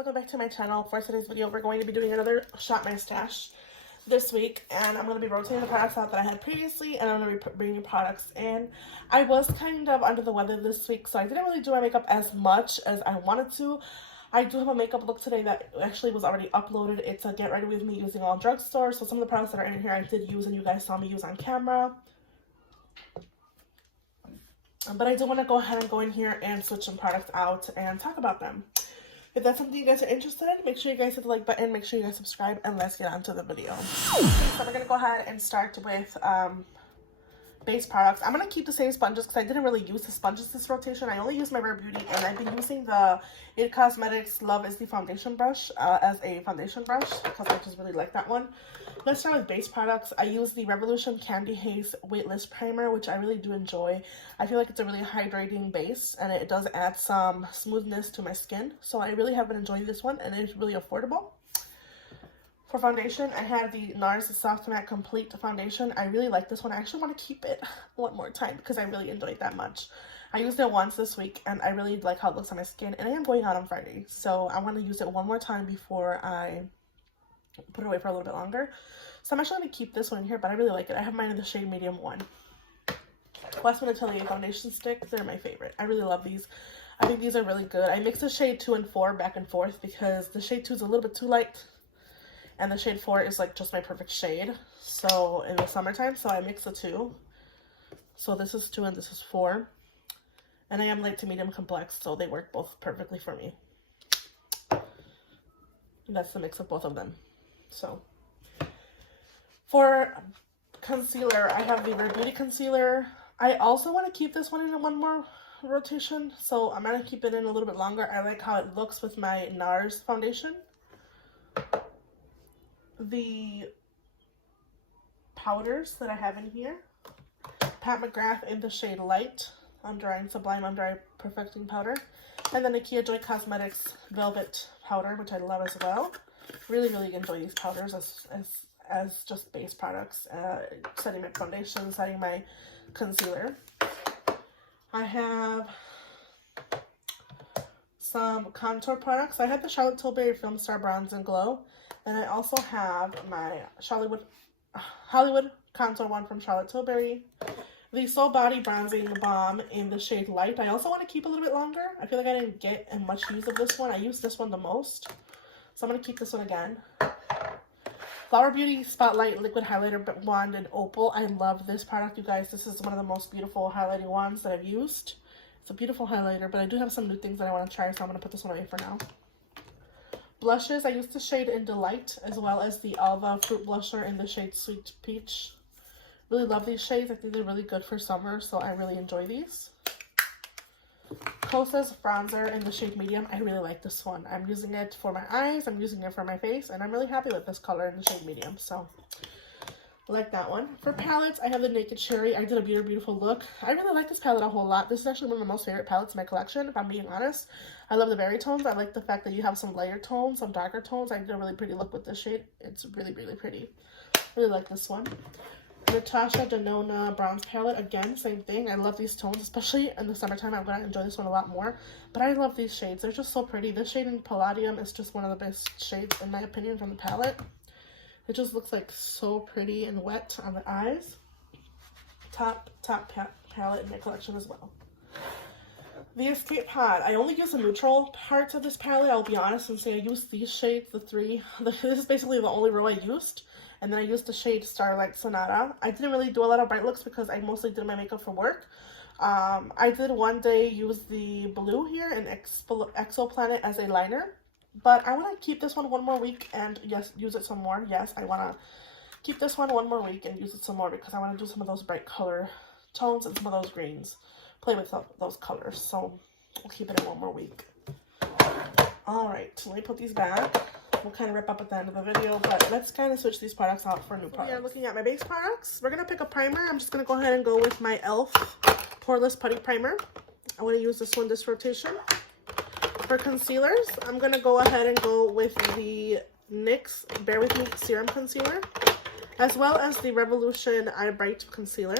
welcome back to my channel. For today's video, we're going to be doing another Shop My Stash this week, and I'm going to be rotating the products out that I had previously, and I'm going to be bringing products in. I was kind of under the weather this week, so I didn't really do my makeup as much as I wanted to. I do have a makeup look today that actually was already uploaded. It's a get ready with me using all drugstore, so some of the products that are in here I did use and you guys saw me use on camera. But I do want to go ahead and go in here and switch some products out and talk about them. If that's something you guys are interested in, make sure you guys hit the like button, make sure you guys subscribe, and let's get on to the video. Okay, so we're going to go ahead and start with base products. I'm going to keep the same sponges because I didn't really use the sponges this rotation. I only use my Rare Beauty, and I've been using the IT Cosmetics Love is the foundation brush as a foundation brush because I just really like that one. Let's start with base products. I use the Revolution Candy Haze Weightless Primer, which I really do enjoy. I feel like it's a really hydrating base, and it does add some smoothness to my skin. So I really have been enjoying this one, and it's really affordable. For foundation, I have the NARS Soft Matte Complete Foundation. I really like this one. I actually want to keep it one more time because I really enjoyed it that much. I used it once this week, and I really like how it looks on my skin, and I am going out on Friday. So I want to use it one more time before I put it away for a little bit longer. So I'm actually going to keep this one in here, but I really like it. I have mine in the shade medium 1. West Atelier foundation sticks, they're my favorite. I really love these. I think these are really good. I mix the shade 2 and 4 back and forth because the shade 2 is a little bit too light, and the shade 4 is like just my perfect shade. So in the summertime, so I mix the 2. So this is 2 and this is 4. And I am light to medium complex, so they work both perfectly for me. And that's the mix of both of them. So for concealer, I have the Rare Beauty concealer. I also want to keep this one in one more rotation, so I'm going to keep it in a little bit longer. I like how it looks with my NARS foundation. The powders that I have in here, Pat McGrath in the shade Light, Under Eye Sublime Under Eye Perfecting Powder, and then the Kia Joy Cosmetics Velvet Powder, which I love as well. Really enjoy these powders as just base products, setting my foundation, setting my concealer. I have some contour products. I have the Charlotte Tilbury Film Star Bronze and Glow, and I also have my Hollywood Contour one from Charlotte Tilbury. The Soul Body Bronzing Balm in the shade Light. I also want to keep a little bit longer. I feel like I didn't get much use of this one. I used this one the most, so I'm going to keep this one again. Flower Beauty Spotlight Liquid Highlighter Wand in Opal. I love this product, you guys. This is one of the most beautiful highlighting wands that I've used. It's a beautiful highlighter, but I do have some new things that I want to try, so I'm going to put this one away for now. Blushes. I used the shade in Delight, as well as the Alva Fruit Blusher in the shade Sweet Peach. Really love these shades. I think they're really good for summer, so I really enjoy these. Kosas Bronzer in the shade Medium. I really like this one. I'm using it for my eyes, I'm using it for my face, and I'm really happy with this color in the shade Medium, so I like that one. For palettes, I have the Naked Cherry. I did a beautiful look. I really like this palette a whole lot. This is actually one of my most favorite palettes in my collection, if I'm being honest. I love the berry tones. I like the fact that you have some layered tones, some darker tones. I did a really pretty look with this shade. It's really pretty. Really like this one. Natasha Denona Bronze Palette. Again, same thing. I love these tones, especially in the summertime. I'm going to enjoy this one a lot more. But I love these shades. They're just so pretty. This shade in Palladium is just one of the best shades, in my opinion, from the palette. It just looks like so pretty and wet on the eyes. Top palette in my collection as well. The Escape Pod. I only use the neutral parts of this palette. I'll be honest and say I used these shades, the 3. This is basically the only row I used. And then I used the shade Starlight Sonata. I didn't really do a lot of bright looks because I mostly did my makeup for work. I did one day use the blue here in Exoplanet as a liner. But I want to keep this one more week and yes, use it some more. Yes, I want to keep this one more week and use it some more because I want to do some of those bright color tones and some of those greens. Play with those colors. So I'll keep it in one more week. Alright, let me put these back. We'll kind of wrap up at the end of the video, but let's kind of switch these products out for new products. We are looking at my base products. We're going to pick a primer. I'm just going to go ahead and go with my e.l.f. Poreless Putty Primer. I want to use this one this rotation. For concealers, I'm going to go ahead and go with the NYX Bare With Me Serum Concealer, as well as the Revolution Eye Bright Concealer.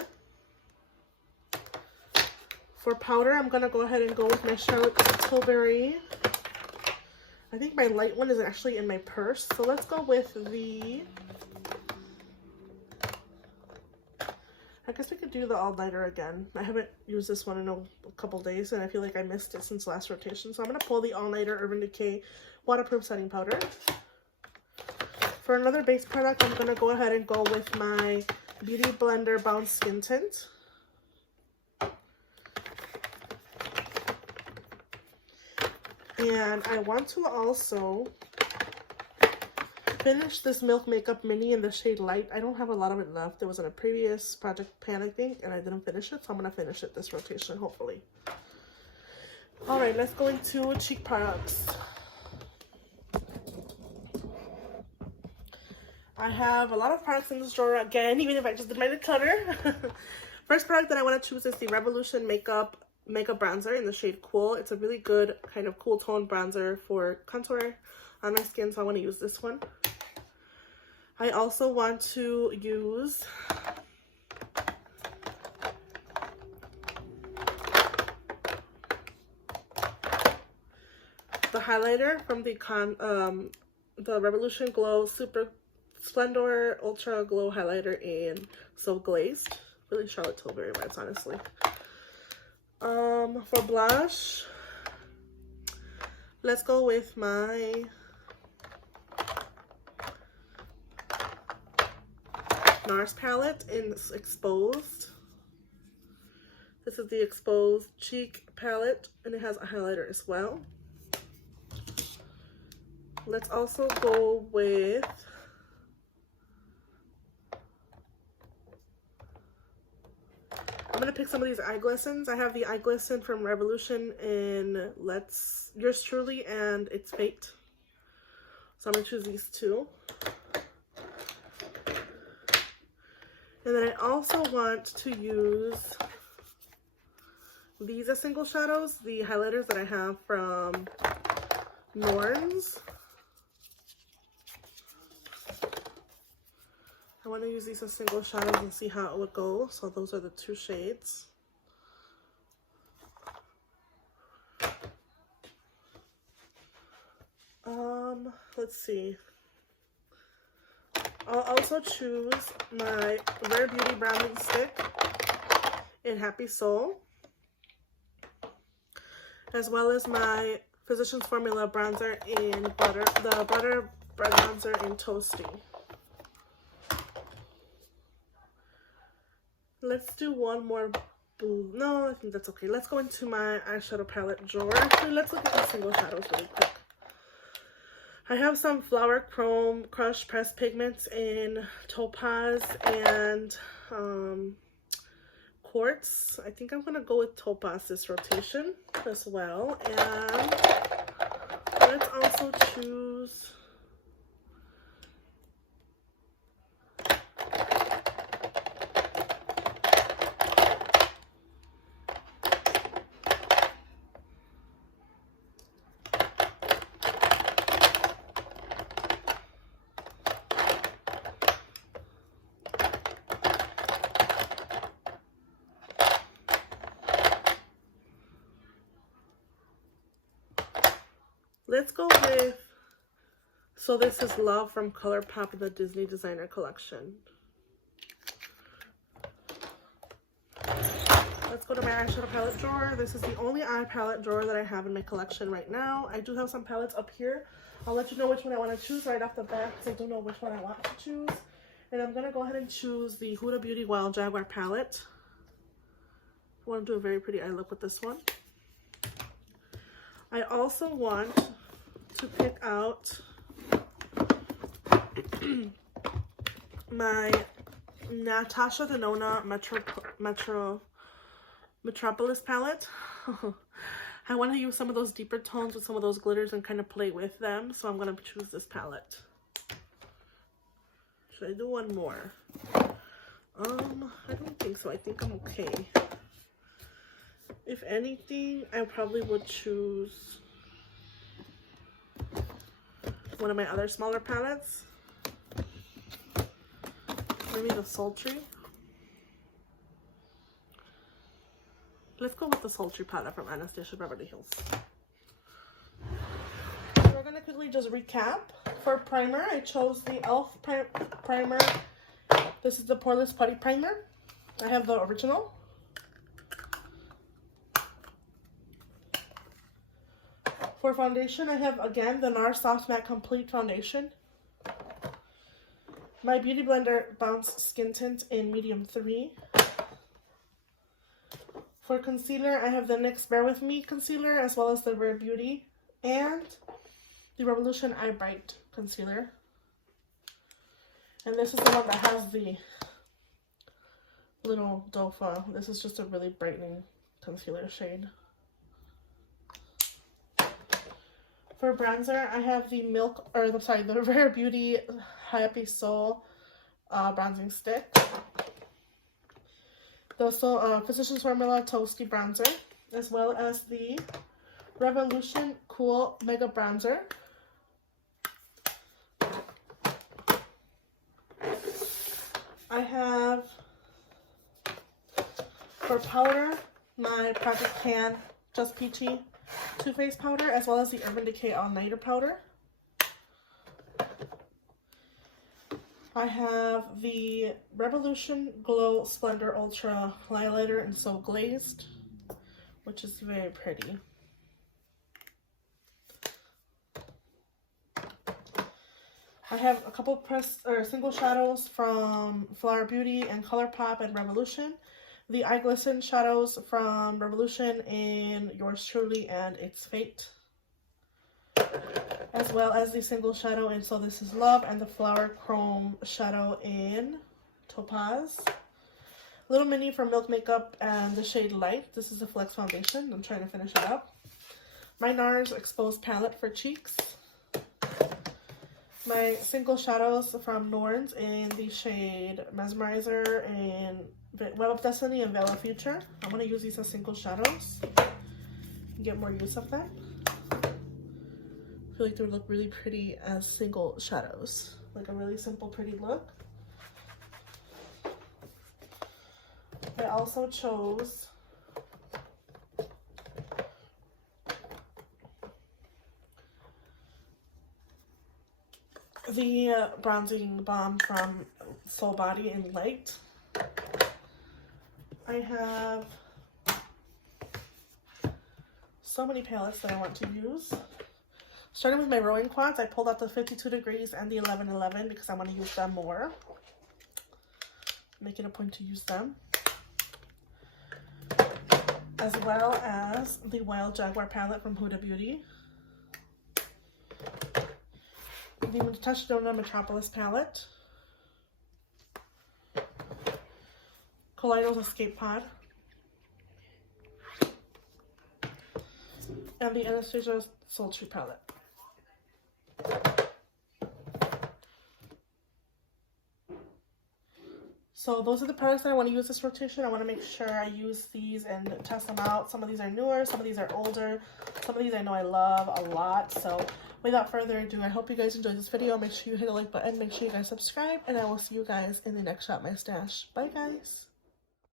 For powder, I'm going to go ahead and go with my Charlotte Tilbury I think my light one is actually in my purse. So let's go with the, I guess we could do the all-nighter again. I haven't used this one in a couple days, and I feel like I missed it since last rotation. So I'm going to pull the all-nighter Urban Decay Waterproof Setting Powder. For another base product, I'm going to go ahead and go with my Beauty Blender Bounce Skin Tint. And I want to also finish this Milk Makeup Mini in the shade Light. I don't have a lot of it left. It was in a previous project pan, I think, and I didn't finish it, so I'm going to finish it this rotation, hopefully. Alright, let's go into cheek products. I have a lot of products in this drawer again, even if I just did my declutter. First product that I want to choose is the Revolution Makeup Bronzer in the shade Cool. It's a really good kind of cool tone bronzer for contour on my skin, so I want to use this one. I also want to use the highlighter from the Revolution Glow Super Splendor Ultra Glow Highlighter in So Glazed. Really Charlotte Tilbury vibes, honestly. For blush, let's go with my NARS palette in Exposed. This is the Exposed Cheek palette, and it has a highlighter as well. Let's also go with I'm going to pick some of these eye glistens. I have the eye glisten from Revolution in Yours Truly and It's Fate. So I'm going to choose these two. And then I also want to use these as single shadows, the highlighters that I have from Norns. I want to use these as single shadows and see how it would go. So those are the two shades. Let's see. I'll also choose my Rare Beauty Browning Stick in Happy Soul, as well as my Physicians Formula bronzer in the Butter bronzer in Toasty. Let's do one more blue. No, I think that's okay. Let's go into my eyeshadow palette drawer. Actually, let's look at the single shadows really quick. I have some Flower Chrome Crush Pressed Pigments in Topaz and Quartz. I think I'm going to go with Topaz this rotation as well. And let's also choose let's go with So This Is Love from ColourPop in the Disney Designer Collection. Let's go to my eyeshadow palette drawer. This is the only eye palette drawer that I have in my collection right now. I do have some palettes up here. I'll let you know which one I want to choose right off the bat because I don't know which one I want to choose. And I'm going to go ahead and choose the Huda Beauty Wild Jaguar palette. I want to do a very pretty eye look with this one. I also want to pick out my Natasha Denona Metropolis palette. I want to use some of those deeper tones with some of those glitters and kind of play with them. So I'm going to choose this palette. Should I do one more? I don't think so. I think I'm okay. If anything, I probably would choose one of my other smaller palettes. Maybe the Sultry. Let's go with the Sultry palette from Anastasia Beverly Hills. So we're going to quickly just recap. For primer, I chose the e.l.f. primer. This is the Poreless Putty Primer. I have the original. For foundation, I have, again, the NARS Soft Matte Complete Foundation. My Beauty Blender Bounce Skin Tint in medium 3. For concealer, I have the NYX Bare With Me concealer, as well as the Rare Beauty and the Revolution Eye Bright concealer. And this is the one that has the little doe foil. This is just a really brightening concealer shade. For bronzer, I have the the Rare Beauty Happy Soul bronzing stick. The Physicians Formula Toasty Bronzer, as well as the Revolution Cool Mega Bronzer. I have, for powder, my Project Pan Just Peachy Too Faced powder, as well as the Urban Decay All Nighter powder. I have the Revolution Glow Splendor Ultra Highlighter in So Glazed, which is very pretty. I have a couple single shadows from Flower Beauty and ColourPop and Revolution. The Eye Glisten shadows from Revolution and Yours Truly and It's Fate. As well as the single shadow in So This Is Love and the Flower Chrome shadow in Topaz. Little mini from Milk Makeup and the shade Light. This is a Flex foundation. I'm trying to finish it up. My NARS Exposed palette for cheeks. My single shadows from Norns in the shade Mesmerizer and Web of Destiny and Veil of Future. I'm going to use these as single shadows and get more use of them. I feel like they would look really pretty as single shadows. Like a really simple, pretty look. I also chose the bronzing balm from Soul Body in Light. I have so many palettes that I want to use. Starting with my Rowing Quads, I pulled out the 52 Degrees and the 1111 because I want to use them more. Make it a point to use them. As well as the Wild Jaguar palette from Huda Beauty. The Touchstone Metropolis palette. Kaleido's Escape Pod. And the Anastasia Sultry palette. So those are the products that I want to use this rotation. I want to make sure I use these and test them out. Some of these are newer, some of these are older, some of these I know I love a lot. So without further ado, I hope you guys enjoyed this video. Make sure you hit the like button, make sure you guys subscribe, and I will see you guys in the next Shop My Stash. Bye guys!